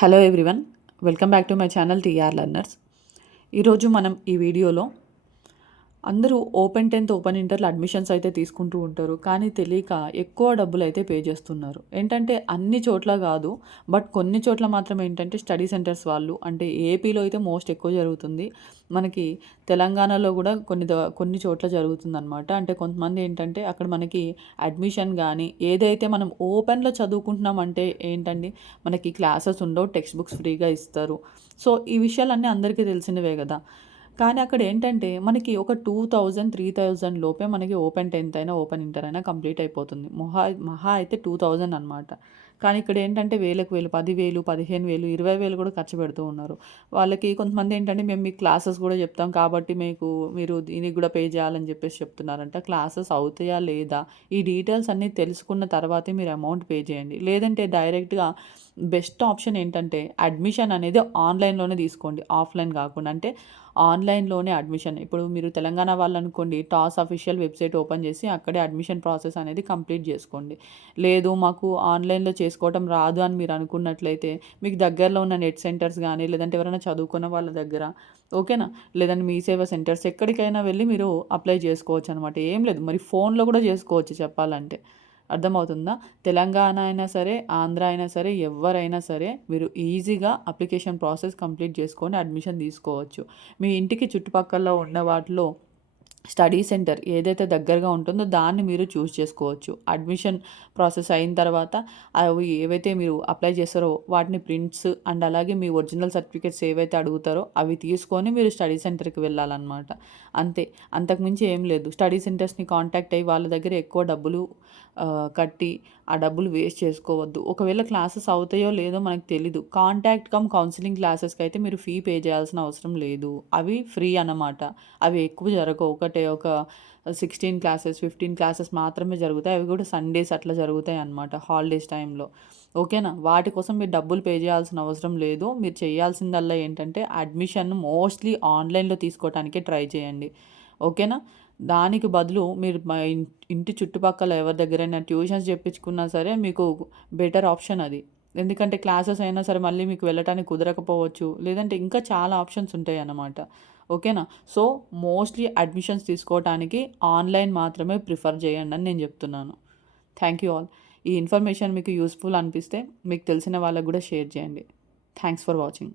Hello everyone welcome back to my channel TR learners ఈరోజు మనం ఈ వీడియోలో అందరూ ఓపెన్ టెన్త్ ఓపెన్ ఇంటర్లో అడ్మిషన్స్ అయితే తీసుకుంటూ ఉంటారు. కానీ తెలియక ఎక్కువ డబ్బులు అయితే పే చేస్తున్నారు. ఏంటంటే అన్ని చోట్ల కాదు బట్ కొన్ని చోట్ల మాత్రం ఏంటంటే స్టడీ సెంటర్స్ వాళ్ళు అంటే ఏపీలో అయితే మోస్ట్ ఎక్కువ జరుగుతుంది. మనకి తెలంగాణలో కూడా కొన్ని ద- కొన్ని చోట్ల జరుగుతుందన్నమాట. అంటే కొంతమంది ఏంటంటే అక్కడ మనకి అడ్మిషన్ కానీ ఏదైతే మనం ఓపెన్లో చదువుకుంటున్నామంటే ఏంటండి మనకి క్లాసెస్ ఉండవు టెక్స్ట్ బుక్స్ ఫ్రీగా ఇస్తారు. సో ఈ విషయాలన్నీ అందరికీ తెలిసినవే కదా. కానీ అక్కడ ఏంటంటే మనకి ఒక టూ థౌజండ్ త్రీ థౌజండ్ లోపే మనకి ఓపెన్ టెన్త్ అయినా ఓపెన్ ఇంటర్ అయినా కంప్లీట్ అయిపోతుంది. మహా మహా అయితే టూ థౌజండ్ అనమాట కానీ ఇక్కడ ఏంటంటే వేలకు వేలు పదివేలు పదిహేను వేలు ఇరవై వేలు కూడా ఖర్చు పెడుతూ ఉన్నారు. వాళ్ళకి కొంతమంది ఏంటంటే మేము మీకు క్లాసెస్ కూడా చెప్తాం కాబట్టి మీకు మీరు దీనికి కూడా పే చేయాలని చెప్పేసి చెప్తున్నారంట. క్లాసెస్ అవుతాయా లేదా? ఈ డీటెయిల్స్ అన్నీ తెలుసుకున్న తర్వాతే మీరు అమౌంట్ పే చేయండి. లేదంటే డైరెక్ట్గా బెస్ట్ ఆప్షన్ ఏంటంటే అడ్మిషన్ అనేది ఆన్లైన్లోనే తీసుకోండి. ఆఫ్లైన్ కాకుండా. అంటే ఆన్లైన్లోనే అడ్మిషన్. ఇప్పుడు మీరు తెలంగాణ వాళ్ళు అనుకోండి టాస్ అఫీషియల్ వెబ్సైట్ ఓపెన్ చేసి అక్కడే అడ్మిషన్ ప్రాసెస్ అనేది కంప్లీట్ చేసుకోండి. లేదు మాకు ఆన్లైన్లో చేసుకోవటం రాదు అని మీరు అనుకున్నట్లయితే మీకు దగ్గరలో ఉన్న నెట్ సెంటర్స్ కానీ లేదంటే ఎవరైనా చదువుకున్న వాళ్ళ దగ్గర ఓకేనా? లేదంటే మీ సేవ సెంటర్స్ ఎక్కడికైనా వెళ్ళి మీరు అప్లై చేసుకోవచ్చు అనమాట ఏం లేదు మరి ఫోన్లో కూడా చేసుకోవచ్చు చెప్పాలంటే. అర్థమవుతుందా? తెలంగాణ అయినా సరే ఆంధ్ర అయినా సరే ఎవరైనా సరే మీరు ఈజీగా అప్లికేషన్ ప్రాసెస్ కంప్లీట్ చేసుకొని అడ్మిషన్ తీసుకోవచ్చు. మీ ఇంటికి చుట్టుపక్కల ఉన్న వాటిలో స్టడీ సెంటర్ ఏదైతే దగ్గరగా ఉంటుందో దాన్ని మీరు చూస్ చేసుకోవచ్చు. అడ్మిషన్ ప్రాసెస్ అయిన తర్వాత అవి ఏవైతే మీరు అప్లై చేస్తారో వాటిని ప్రింట్స్ అండ్ అలాగే మీ ఒరిజినల్ సర్టిఫికేట్స్ ఏవైతే అడుగుతారో అవి తీసుకొని మీరు స్టడీ సెంటర్కి వెళ్ళాలన్నమాట. అంతే. అంతకుమించి ఏం లేదు. స్టడీ సెంటర్స్ని కాంటాక్ట్ అయ్యి వాళ్ళ దగ్గర ఎక్కువ డబ్బులు కట్టి ఆ డబ్బులు వేస్ట్ చేసుకోవద్దు. ఒకవేళ క్లాసెస్ అవుతాయో లేదో మనకు తెలీదు. కాంటాక్ట్ కమ్ కౌన్సిలింగ్ క్లాసెస్కి అయితే మీరు ఫీ పే చేయాల్సిన అవసరం లేదు. అవి ఫ్రీ అన్నమాట. అవి ఎక్కువ జరగవు. ఒక్కటే ఒక సిక్స్టీన్ క్లాసెస్ ఫిఫ్టీన్ క్లాసెస్ మాత్రమే జరుగుతాయి. అవి కూడా సండేస్ అట్లా జరుగుతాయి అన్నమాట హాలిడేస్ టైంలో ఓకేనా వాటి కోసం మీరు డబ్బులు పే చేయాల్సిన అవసరం లేదు. మీరు చేయాల్సిందల్లా ఏంటంటే అడ్మిషన్ మోస్ట్లీ ఆన్లైన్లో తీసుకోవటానికే ట్రై చేయండి. ఓకేనా దానికి బదులు మీరు మా ఇంటి చుట్టుపక్కల ఎవరి దగ్గరైనా ట్యూషన్స్ చెప్పించుకున్నా సరే మీకు బెటర్ ఆప్షన్ అది. ఎందుకంటే క్లాసెస్ అయినా సరే మళ్ళీ మీకు వెళ్ళటానికి కుదరకపోవచ్చు. లేదంటే ఇంకా చాలా ఆప్షన్స్ ఉంటాయి అన్నమాట ఓకేనా? సో మోస్ట్లీ అడ్మిషన్స్ తీసుకోవటానికి ఆన్లైన్ మాత్రమే ప్రిఫర్ చేయండి అని నేను చెప్తున్నాను. Thank you all. ఈ ఇన్ఫర్మేషన్ మీకు యూస్ఫుల్ అనిపిస్తే మీకు తెలిసిన వాళ్ళకు కూడా షేర్ చేయండి. Thanks for watching.